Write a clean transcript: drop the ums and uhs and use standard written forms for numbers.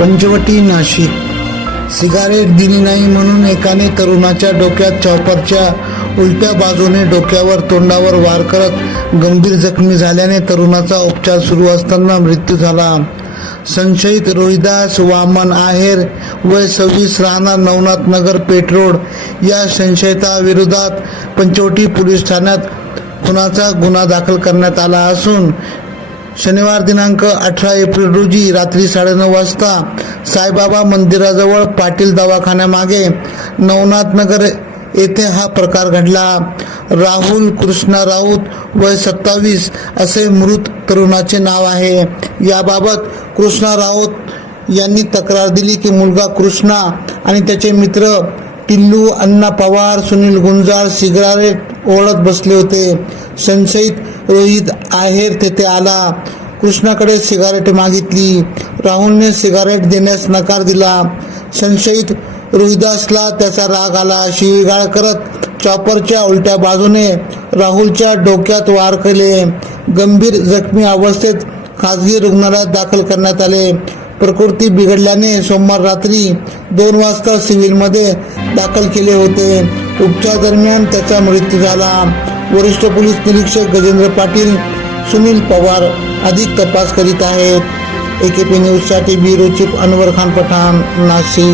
Panchavati Nashik. Cigarette दिली नाही म्हणून एकाने तरुणाच्या डोक्यात चॉपरच्या उलट्या बाजूने डोक्यावर तोंडावर वार करत गंभीर जखमी झाल्याने तरुणाचा उपचार सुरू असताना मृत्यू झाला. संशयित रोहिदास वामन आहेर वय 26 राहणार नवनाथ नगर पेठ रोड या संशयिताविरोधात पंचवटी पोलीस ठाण्यात खुनाचा गुन्हा दाखल करण्यात आला असून शनिवार दिनांक 18 एप्रिल रोजी रात्री 9:30 वाजता साईबाबा मंदिराजवळ पाटील दवाखान्यामागे नवनाथ नगर येथे हा प्रकार घडला. राहुल कृष्णा राऊत वय 27 असे मृत तरुणाचे नाव आहे. याबाबत कृष्णा राऊत यांनी तक्रार दिली की मुलगा कृष्णा आणि त्याचे मित्र टिल्लू अण्णा पवार सुनील गुंजाळ सिगारेट ओढत बसले होते. संशयित रोहित आहेर तेथे आला. कृष्णाकडे सिगारेट मागितली. राहुलने सिगारेट देण्यास नकार दिला. संशयित रोहिदासला त्याचा राग आला. शिवीगाळ करत चॉपरच्या उलट्या बाजूने राहुलच्या डोक्यात वार केले. गंभीर जखमी अवस्थेत खासगी रुग्णालयात दाखल करण्यात आले. प्रकृती बिघडल्याने सोमवार रात्री 2 वाजता सिव्हिलमध्ये दाखल केले होते. उपचार दरम्यान त्याचा मृत्यू झाला. वरिष्ठ पोलीस निरीक्षक गजेंद्र पाटील सुनील पवार अधिक तपास करीत आहेत. AKP न्यूजसाठी ब्युरो चीफ अनवर खान पठाण, नाशिक.